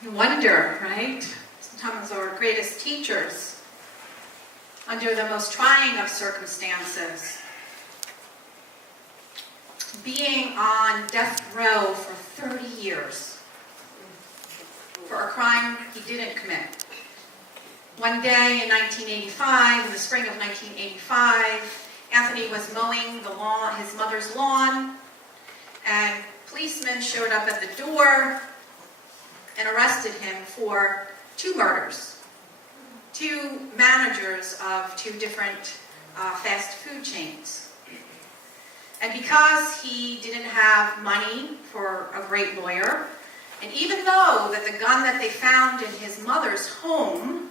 You wonder, right? Sometimes our greatest teachers, under the most trying of circumstances, being on death row for 30 years for a crime he didn't commit. One day in 1985, in the spring of 1985, Anthony was mowing the lawn, his mother's lawn, and policemen showed up at the door and arrested him for 2 murders. 2 managers of 2 different fast food chains. And because he didn't have money for a great lawyer, and even though that the gun that they found in his mother's home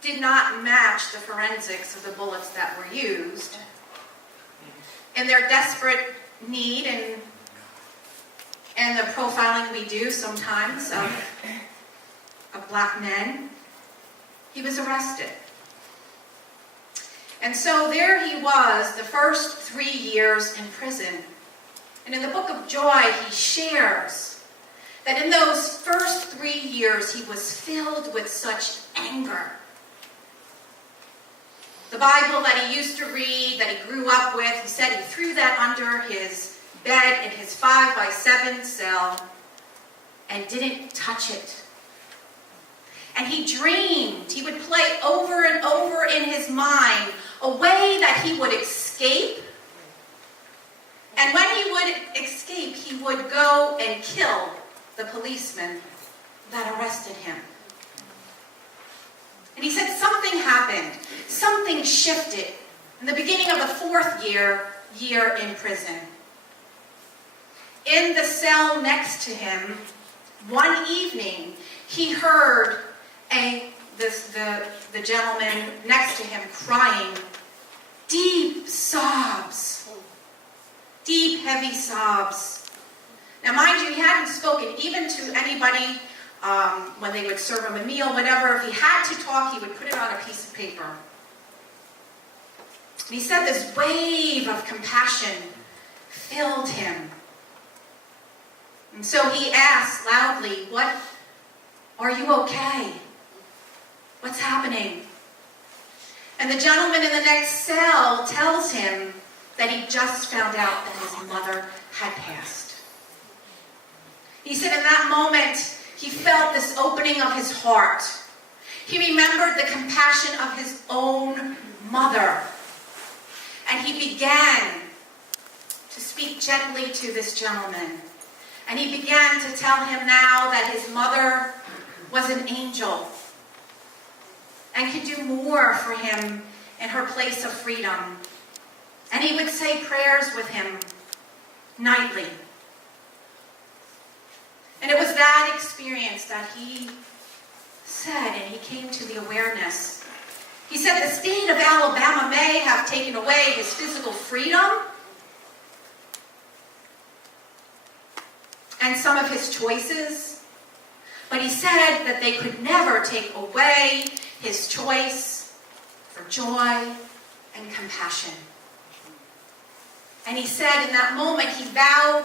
did not match the forensics of the bullets that were used, in their desperate need and the profiling we do sometimes of black men, he was arrested. And so there he was, the first 3 years in prison. And in the book of Joy, he shares that in those first 3 years, he was filled with such anger. The Bible that he used to read, that he grew up with, he said he threw that under his bed in his 5x7 cell and didn't touch it. And he dreamed, he would play over and over in his mind a way that he would escape. And when he would escape, he would go and kill the policeman that arrested him. And he said something happened. Something shifted in the beginning of the 4th year in prison. In the cell next to him, one evening, he heard the gentleman next to him crying deep sobs. Deep, heavy sobs. Now, mind you, he hadn't spoken even to anybody when they would serve him a meal, whatever. If he had to talk, he would put it on a piece of paper. And he said this wave of compassion filled him. And so he asked loudly, are you okay? What's happening? And the gentleman in the next cell tells him that he just found out that his mother had passed. He said in that moment, he felt this opening of his heart. He remembered the compassion of his own mother. And he began to speak gently to this gentleman. And he began to tell him now that his mother was an angel and could do more for him in her place of freedom. And he would say prayers with him nightly. And it was that experience that he said, and he came to the awareness. He said the state of Alabama may have taken away his physical freedom and some of his choices, but he said that they could never take away his choice for joy and compassion. And he said in that moment he vowed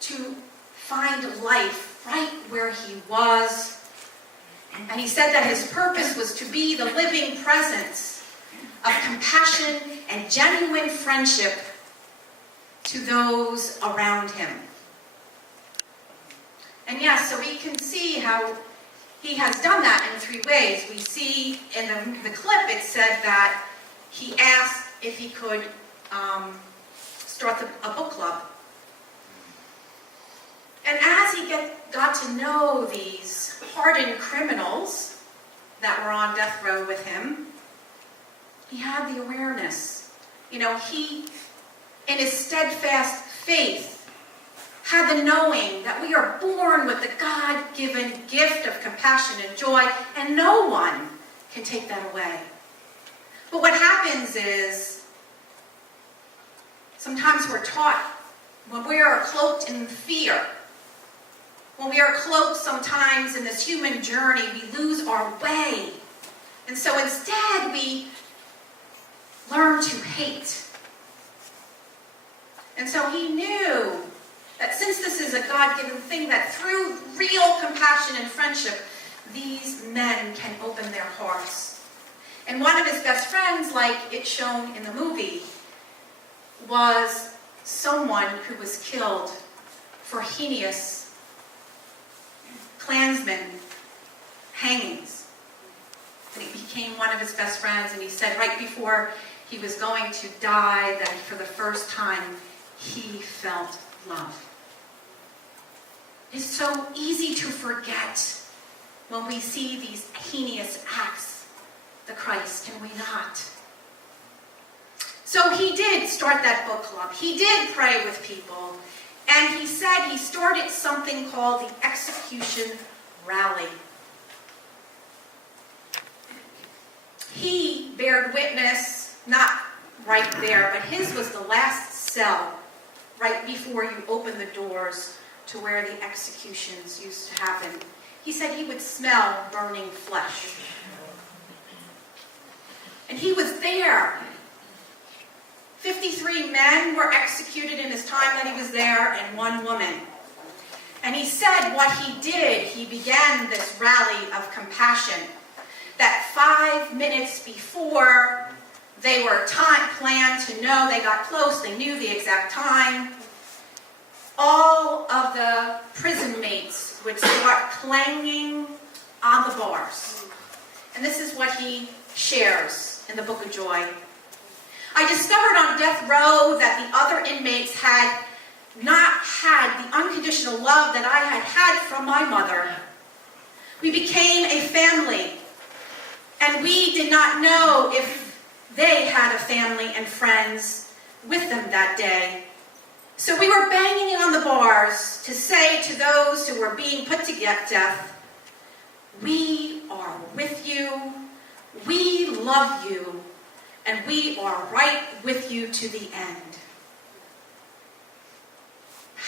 to find life right where he was. And he said that his purpose was to be the living presence of compassion and genuine friendship to those around him. And yes, so we can see how he has done that in 3 ways. We see in the clip it said that he asked if he could start a book club. And as he got to know these hardened criminals that were on death row with him, he had the awareness. He, in his steadfast faith, had the knowing that we are born with the God-given gift of compassion and joy, and no one can take that away. But what happens is, sometimes we're taught, when we are cloaked in fear, when we are cloaked sometimes in this human journey, we lose our way. And so instead, we learn to hate. And so he knew That since this is a God-given thing, that through real compassion and friendship, these men can open their hearts. And one of his best friends, like it's shown in the movie, was someone who was killed for heinous Klansmen hangings. And he became one of his best friends, and he said right before he was going to die that for the first time he felt love. It's so easy to forget when we see these heinous acts, the Christ, can we not? So he did start that book club. He did pray with people. And he said he started something called the Execution Rally. He bared witness, not right there, but his was the last cell right before you open the doors to where the executions used to happen. He said he would smell burning flesh. And he was there. 53 men were executed in his time that he was there, and 1 woman. And he said what he did, he began this rally of compassion, that 5 minutes before they were planned to know, they got close, they knew the exact time, all of the prison mates would start clanging on the bars. And this is what he shares in the Book of Joy. I discovered on death row that the other inmates had not had the unconditional love that I had had from my mother. We became a family, and we did not know if they had a family and friends with them that day. So we were banging on the bars to say to those who were being put to death, we are with you, we love you, and we are right with you to the end.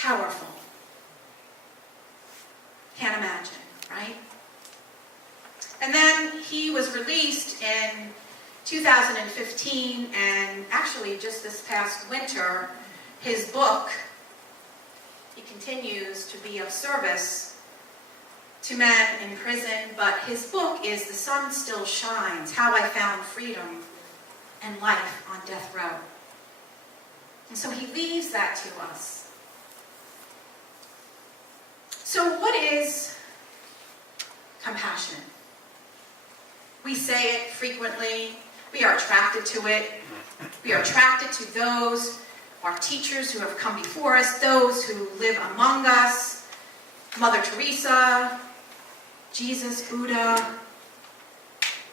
Powerful. Can't imagine, right? And then he was released in 2015, and actually just this past winter, his book, he continues to be of service to men in prison, but his book is The Sun Still Shines, How I Found Freedom and Life on Death Row. And so he leaves that to us. So what is compassion? We say it frequently. We are attracted to it. We are attracted to those, our teachers who have come before us, those who live among us, Mother Teresa, Jesus, Buddha,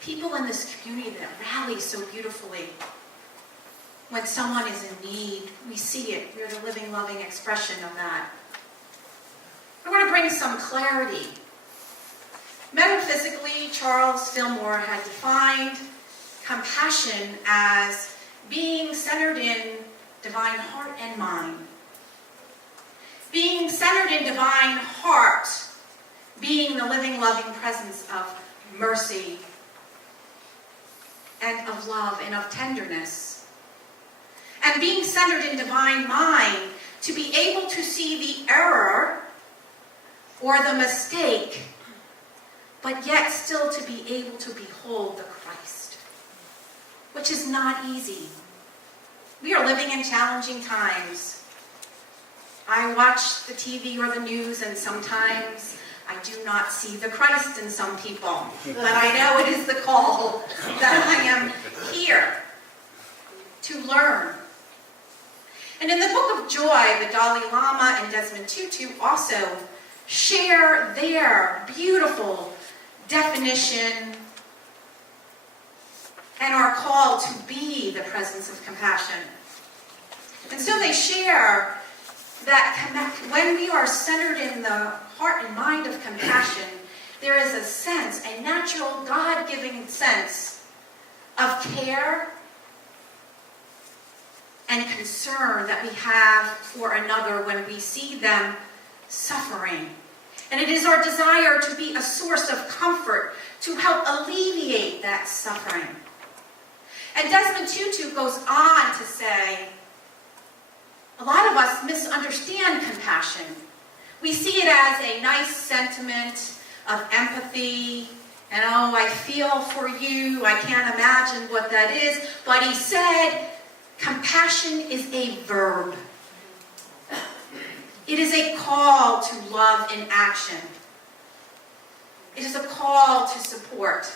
people in this community that rally so beautifully. When someone is in need, we see it. We're the living, loving expression of that. I want to bring some clarity. Metaphysically, Charles Fillmore had defined compassion as being centered in divine heart and mind. Being centered in divine heart, being the living, loving presence of mercy and of love and of tenderness. And being centered in divine mind, to be able to see the error or the mistake, but yet still to be able to behold the Christ, which is not easy. We are living in challenging times. I watch the TV or the news, and sometimes I do not see the Christ in some people. But I know it is the call that I am here to learn. And in the Book of Joy, the Dalai Lama and Desmond Tutu also share their beautiful definition and are called to be the presence of compassion. And so they share that when we are centered in the heart and mind of compassion, there is a sense, a natural God-given sense of care and concern that we have for another when we see them suffering. And it is our desire to be a source of comfort, to help alleviate that suffering. And Desmond Tutu goes on to say, A lot of us misunderstand compassion. We see it as a nice sentiment of empathy, and oh, I feel for you, I can't imagine what that is. But he said, compassion is a verb. It is a call to love in action. It is a call to support.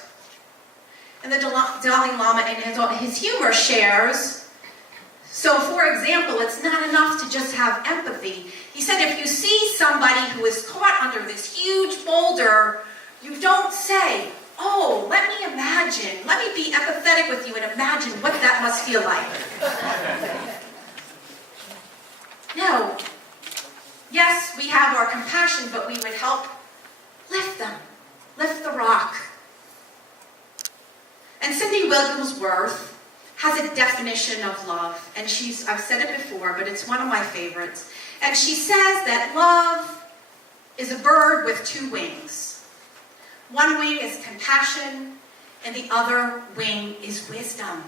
And the Dalai Lama in his humor shares, so for example, it's not enough to just have empathy. He said if you see somebody who is caught under this huge boulder, you don't say, oh, let me imagine, let me be empathetic with you and imagine what that must feel like. No. Yes, we have our compassion, but we would help lift them, lift the rock. And Cindy Wigglesworth has a definition of love, and I've said it before, but it's one of my favorites. And she says that love is a bird with two wings. One wing is compassion, and the other wing is wisdom.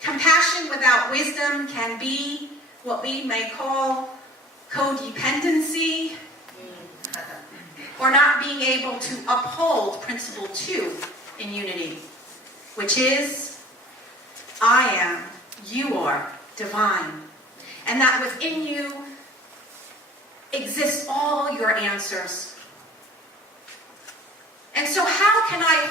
Compassion without wisdom can be what we may call codependency, or not being able to uphold principle 2 in unity, which is, I am, you are divine, and that within you exists all your answers. And so how can I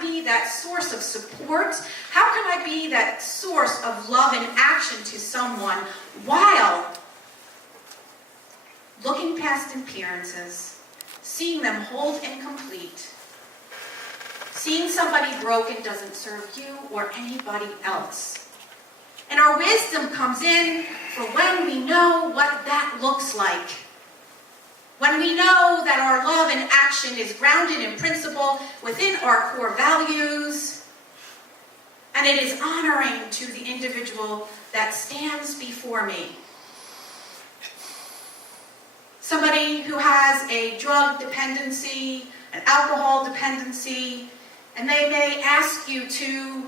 be that source of support? How can I be that source of love and action to someone while looking past appearances, seeing them whole and complete, seeing somebody broken doesn't serve you or anybody else? And our wisdom comes in for when we know what that looks like. When we know that our love and action is grounded in principle within our core values, and it is honoring to the individual that stands before me. Somebody who has a drug dependency, an alcohol dependency, and they may ask you to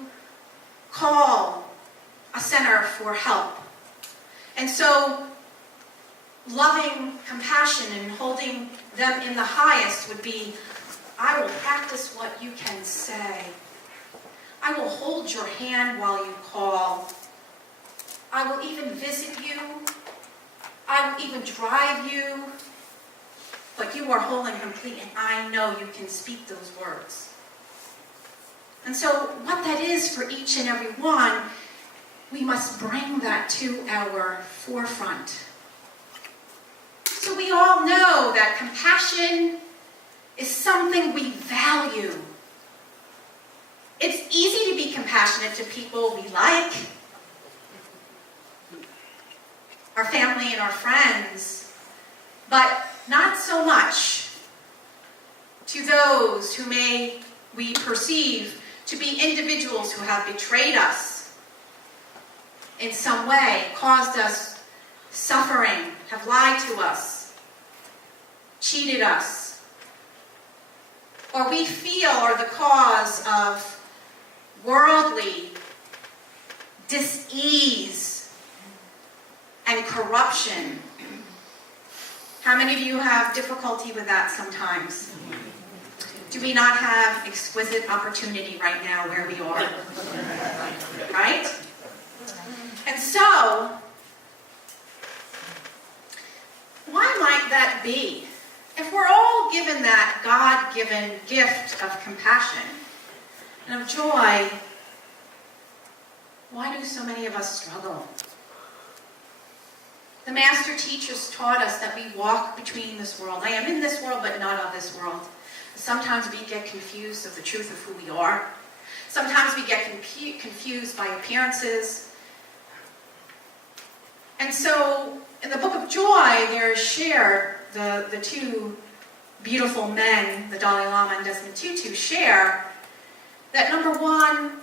call a center for help. And so loving compassion and holding them in the highest would be, I will practice what you can say. I will hold your hand while you call. I will even visit you. I will even drive you. But you are whole and complete, and I know you can speak those words. And so what that is for each and every one, we must bring that to our forefront. So we all know that compassion is something we value. It's easy to be compassionate to people we like, our family and our friends, but not so much to those who we perceive to be individuals who have betrayed us in some way, caused us suffering, have lied to us, cheated us, or we feel are the cause of worldly dis-ease and corruption. How many of you have difficulty with that sometimes? Do we not have exquisite opportunity right now where we are? Right? And so, why might that be? If we're all given that God-given gift of compassion and of joy, why do so many of us struggle? The master teachers taught us that we walk between this world. I am in this world, but not of this world. Sometimes we get confused of the truth of who we are. Sometimes we get confused by appearances. And so, in the book of Joy, there is shared, the two beautiful men, the Dalai Lama and Desmond Tutu, share that number one,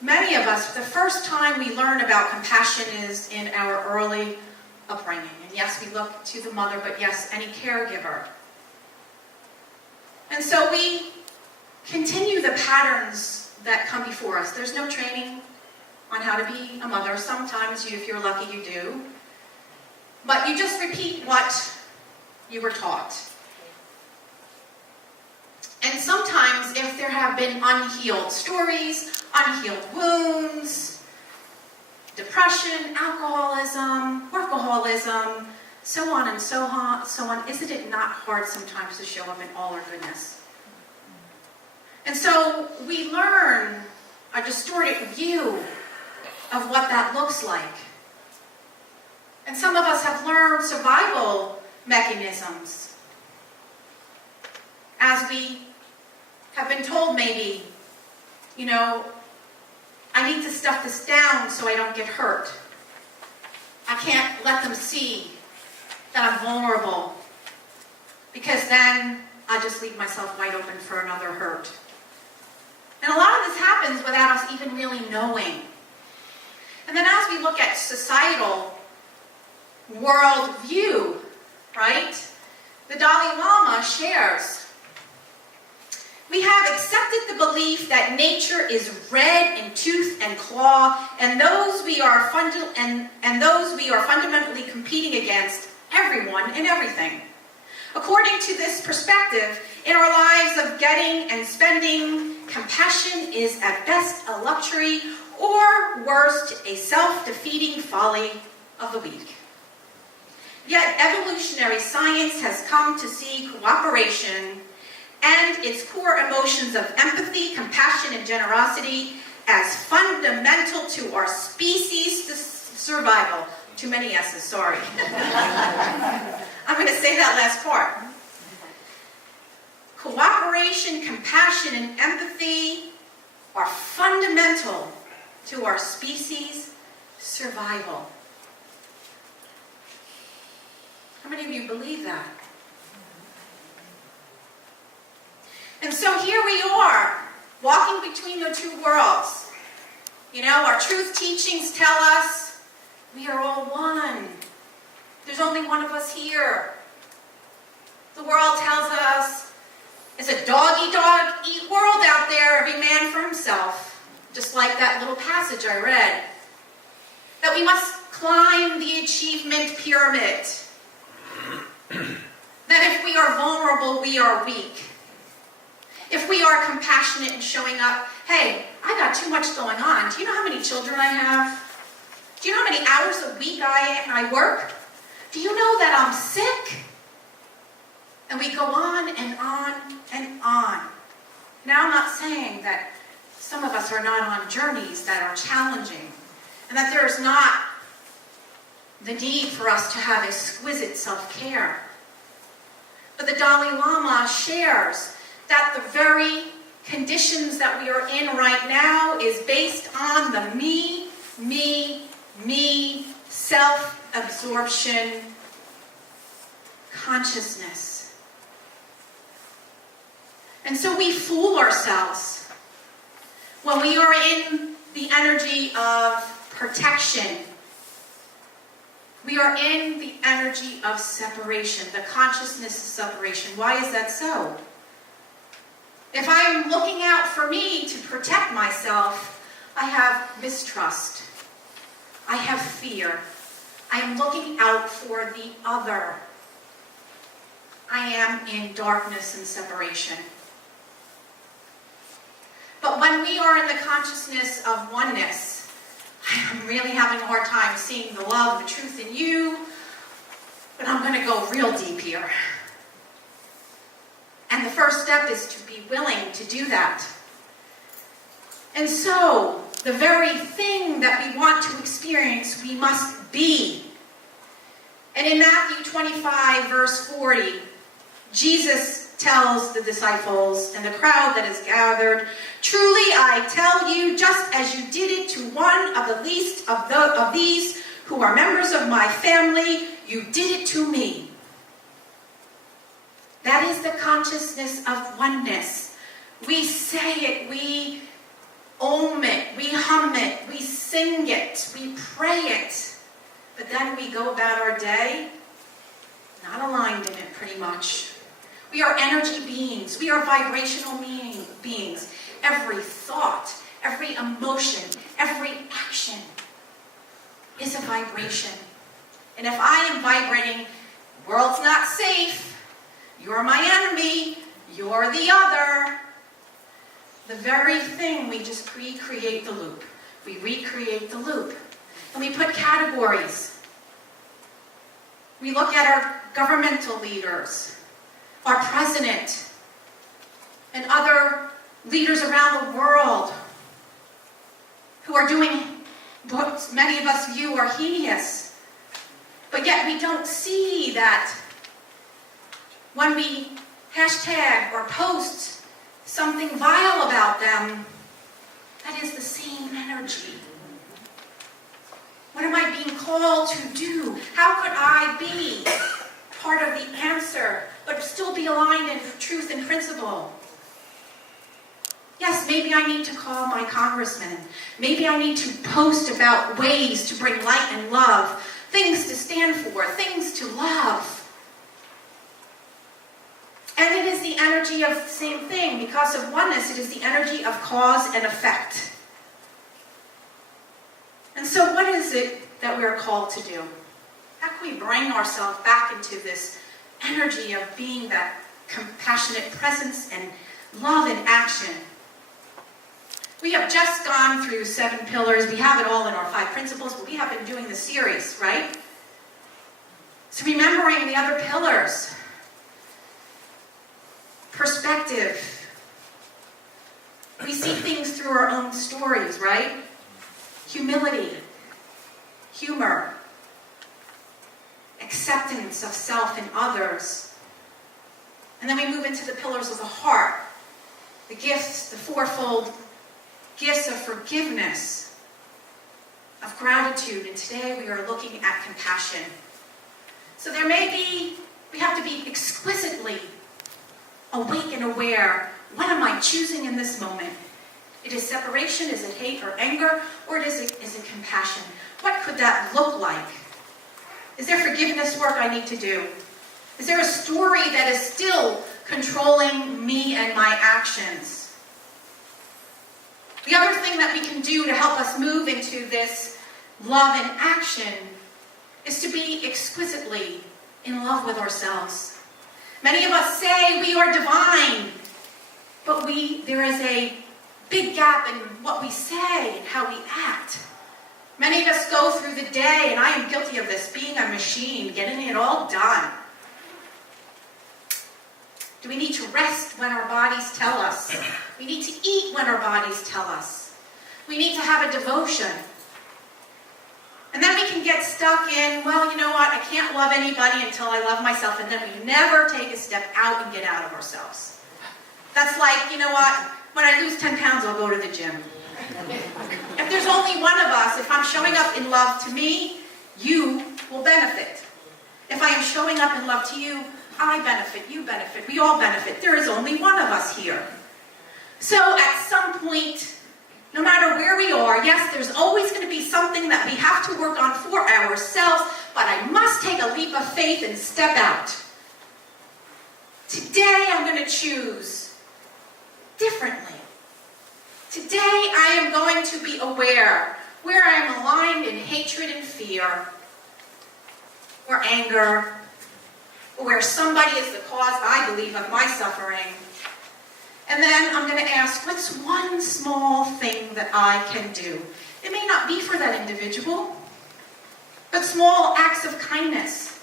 many of us, the first time we learn about compassion is in our early upbringing. And yes, we look to the mother, but yes, any caregiver. And so we continue the patterns that come before us. There's no training. on how to be a mother. Sometimes, if you're lucky, you do. But you just repeat what you were taught. And sometimes, if there have been unhealed stories, unhealed wounds, depression, alcoholism, workaholism, so on and so on, isn't it not hard sometimes to show up in all our goodness? And so we learn a distorted view of what that looks like. And some of us have learned survival mechanisms as we have been told maybe, I need to stuff this down so I don't get hurt. I can't let them see that I'm vulnerable, because then I just leave myself wide open for another hurt. And a lot of this happens without us even really knowing. And then as we look at societal worldview, right? The Dalai Lama shares, we have accepted the belief that nature is red in tooth and claw, and those we are fundamentally competing against, everyone and everything. According to this perspective, in our lives of getting and spending, compassion is at best a luxury, or worst, a self-defeating folly of the weak. Yet evolutionary science has come to see cooperation and its core emotions of empathy, compassion, and generosity as fundamental to our species' survival. Too many S's, sorry. I'm going to say that last part. Cooperation, compassion, and empathy are fundamental to our species' survival. How many of you believe that? And so here we are, walking between the two worlds. Our truth teachings tell us we are all one. There's only one of us here. The world tells us it's a dog-eat-dog-eat world out there, every man for himself. Just like that little passage I read. That we must climb the achievement pyramid. That if we are vulnerable, we are weak. If we are compassionate and showing up, hey, I got too much going on. Do you know how many children I have? Do you know how many hours a week I work? Do you know that I'm sick? And we go on and on and on. Now, I'm not saying that some of us are not on journeys that are challenging, and that there's not the need for us to have exquisite self-care. But the Dalai Lama shares that the very conditions that we are in right now is based on the me, self-absorption consciousness. And so we fool ourselves when we are in the energy of protection. We are in the energy of separation, the consciousness of separation. Why is that so? If I'm looking out for me to protect myself, I have mistrust. I have fear. I am looking out for the other. I am in darkness and separation. But when we are in the consciousness of oneness, I'm really having a hard time seeing the love, the truth in you, but I'm going to go real deep here. And the first step is to be willing to do that. And so, the very thing that we want to experience, we must be. And in Matthew 25, verse 40, Jesus tells the disciples and the crowd that is gathered, "Truly I tell you, just as you did it to one of the least of these who are members of my family, you did it to me." That is the consciousness of oneness. We say it, we own it, we hum it, we sing it, we pray it. But then we go about our day not aligned in it pretty much. We are energy beings. We are vibrational beings. Every thought, every emotion, every action a vibration. And if I am vibrating, world's not safe, you're my enemy, you're the other, the very thing, we just recreate the loop. We recreate the loop. And we put categories. We look at our governmental leaders, our president, and other leaders around the world who are doing what many of us view are heinous. But yet we don't see that when we hashtag or post something vile about them, that is the same energy. What am I being called to do? How could I be part of the answer, but still be aligned in truth and principle? Yes, maybe I need to call my congressman. Maybe I need to post about ways to bring light and love, things to stand for, things to love. And it is the energy of the same thing. Because of oneness, it is the energy of cause and effect. And so what is it that we're called to do? How can we bring ourselves back into this energy of being that compassionate presence and love in action? We have just gone through 7 pillars. We have it all in our 5 principles, but we have been doing the series, right? So remembering the other pillars. Perspective. We see things through our own stories, right? Humility. Humor. Acceptance of self and others. And then we move into the pillars of the heart. The gifts, the fourfold gifts of forgiveness, of gratitude, and today we are looking at compassion. So we have to be exquisitely awake and aware. What am I choosing in this moment? It is separation, is it hate or anger, or is it compassion? What could that look like? Is there forgiveness work I need to do? Is there a story that is still controlling me and my actions? The other thing that we can do to help us move into this love and action is to be exquisitely in love with ourselves. Many of us say we are divine, but there is a big gap in what we say and how we act. Many of us go through the day, and I am guilty of this, being a machine, getting it all done. Do we need to rest when our bodies tell us? We need to eat when our bodies tell us. We need to have a devotion. And then we can get stuck in, well, you know what, I can't love anybody until I love myself, and then we never take a step out and get out of ourselves. That's like, you know what, when I lose 10 pounds, I'll go to the gym. If there's only one of us, if I'm showing up in love to me, you will benefit. If I am showing up in love to you, I benefit, you benefit, we all benefit. There is only one of us here. So at some point, no matter where we are, yes, there's always going to be something that we have to work on for ourselves, but I must take a leap of faith and step out. Today I'm going to choose differently. Today I am going to be aware where I am aligned in hatred and fear, or anger, or where somebody is the cause, I believe, of my suffering. And then I'm going to ask, what's one small thing that I can do? It may not be for that individual, but small acts of kindness.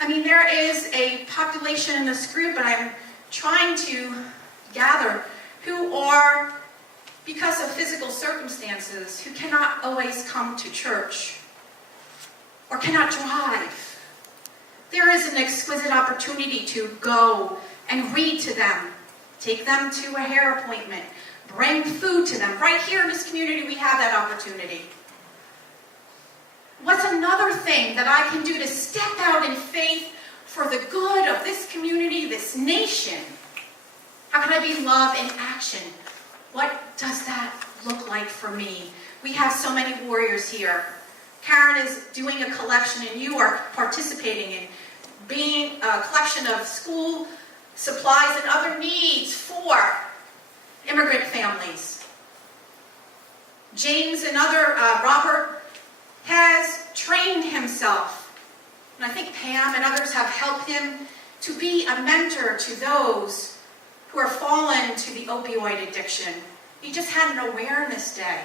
I mean, there is a population in this group, and I'm trying to gather, who are, because of physical circumstances, who cannot always come to church or cannot drive. There is an exquisite opportunity to go and read to them, take them to a hair appointment, bring food to them. Right here in this community, we have that opportunity. What's another thing that I can do to step out in faith for the good of this community, this nation? How can I be love in action? What does that look like for me? We have so many warriors here. Karen is doing a collection, and you are participating in being a collection of school supplies and other needs for immigrant families. James and Robert has trained himself, and I think Pam and others have helped him to be a mentor to those who are fallen to the opioid addiction. He just had an awareness day,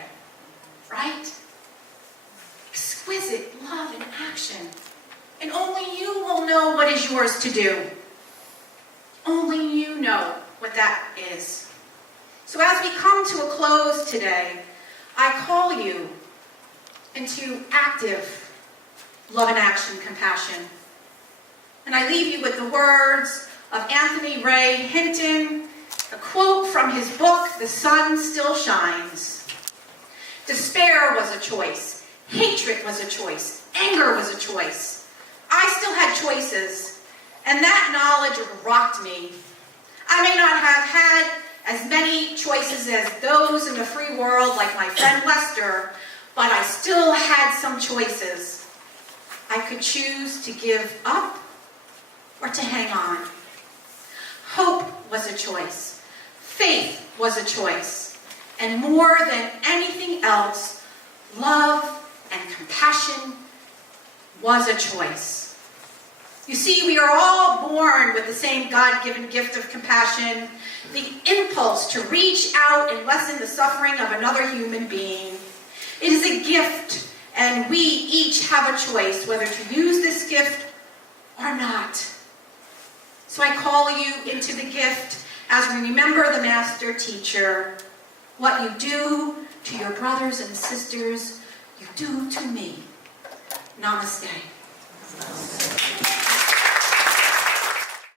right? Exquisite love in action. And only you will know what is yours to do. Only you know what that is. So as we come to a close today, I call you into active love and action compassion. And I leave you with the words of Anthony Ray Hinton, a quote from his book, The Sun Still Shines. Despair was a choice. Hatred was a choice. Anger was a choice. I still had choices, and that knowledge rocked me. I may not have had as many choices as those in the free world like my friend Lester, but I still had some choices. I could choose to give up or to hang on. Hope was a choice. Faith was a choice. And more than anything else, love and compassion was a choice. You see, we are all born with the same God-given gift of compassion, the impulse to reach out and lessen the suffering of another human being. It is a gift, and we each have a choice whether to use this gift or not. So I call you into the gift as we remember the master teacher. What you do to your brothers and sisters, you do to me. Namaste.